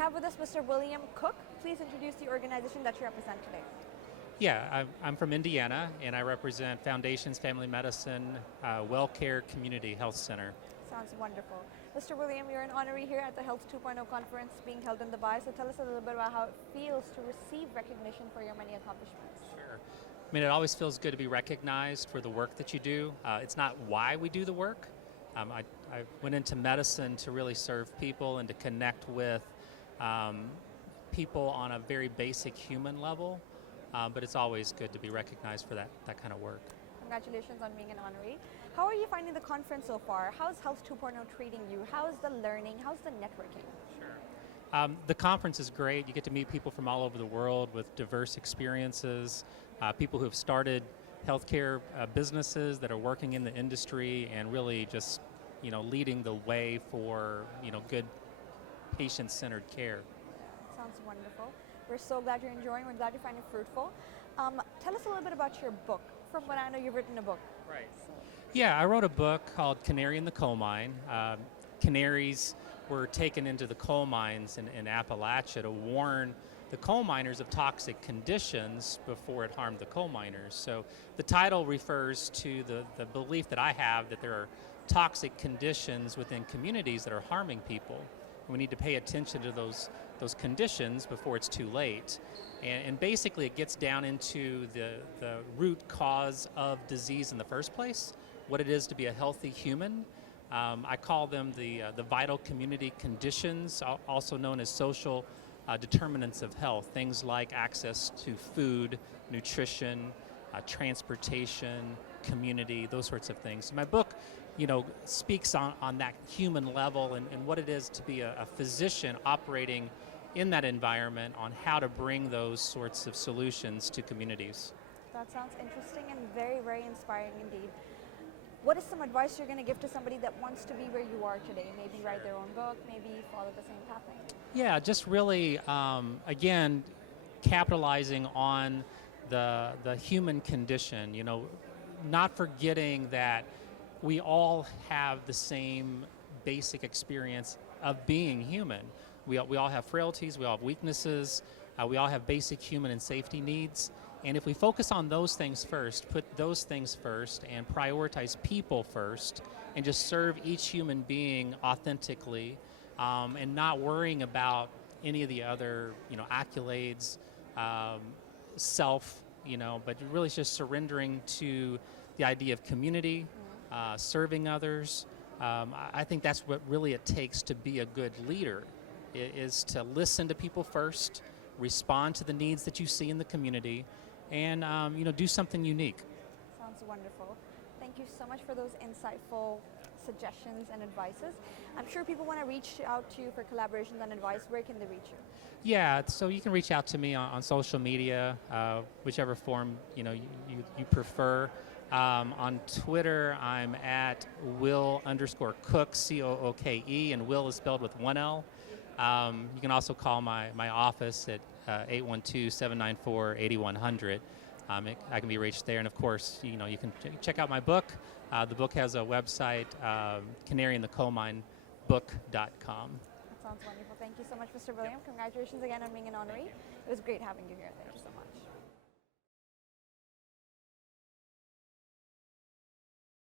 have with us Mr. William Cooke. Please introduce the organization that you represent today. Yeah, I'm from Indiana, and I represent Foundations Family Medicine WellCare Community Health Center. Sounds wonderful. Mr. William, you're an honoree here at the Health 2.0 conference being held in Dubai, so tell us a little bit about how it feels to receive recognition for your many accomplishments. Sure. I mean, it always feels good to be recognized for the work that you do. It's not why we do the work. I went into medicine to really serve people and to connect with people on a very basic human level, but it's always good to be recognized for that kind of work. Congratulations on being an honoree. How are you finding the conference so far? How's Health 2.0 treating you? How's the learning? How's the networking? Sure. The conference is great. You get to meet people from all over the world with diverse experiences, people who have started healthcare businesses that are working in the industry and really just, leading the way for, good patient-centered care. Sounds wonderful. We're so glad you're enjoying. We're glad you find it fruitful. Tell us a little bit about your book. From what I know, you've written a book. Right. Yeah, I wrote a book called Canary in the Coal Mine. Canaries were taken into the coal mines in Appalachia to warn the coal miners of toxic conditions before it harmed the coal miners. So the title refers to the belief that I have that there are toxic conditions within communities that are harming people. We need to pay attention to those conditions before it's too late. And basically it gets down into the root cause of disease in the first place, what it is to be a healthy human. I call them the vital community conditions, also known as social determinants of health, things like access to food, nutrition, transportation, community, those sorts of things. So my book, speaks on that human level and what it is to be a physician operating in that environment on how to bring those sorts of solutions to communities. That sounds interesting and very, very inspiring indeed. What is some advice you're going to give to somebody that wants to be where you are today? Maybe write their own book, maybe follow the same pathway? Yeah, just really, again, capitalizing on the human condition, not forgetting that we all have the same basic experience of being human. We all have frailties, we all have weaknesses, we all have basic human and safety needs. And if we focus on those things first, put those things first, and prioritize people first, and just serve each human being authentically, and not worrying about any of the other, accolades, self, but really just surrendering to the idea of community, serving others. I think that's what really it takes to be a good leader, is to listen to people first, respond to the needs that you see in the community, and do something unique. Sounds wonderful. Thank you so much for those insightful suggestions and advices. I'm sure people want to reach out to you for collaborations and advice. Where can they reach you? Yeah, so you can reach out to me on social media, whichever form you prefer. On Twitter, I'm at Will_Cooke, C-O-O-K-E, and Will is spelled with one L. You can also call my office at 812-794-8100. I can be reached there, and of course, you can check out my book. The book has a website, canaryinthecoalminebook.com. That sounds wonderful. Thank you so much, Mr. William. Congratulations again on being an honoree. It was great having you here. Thank you so much.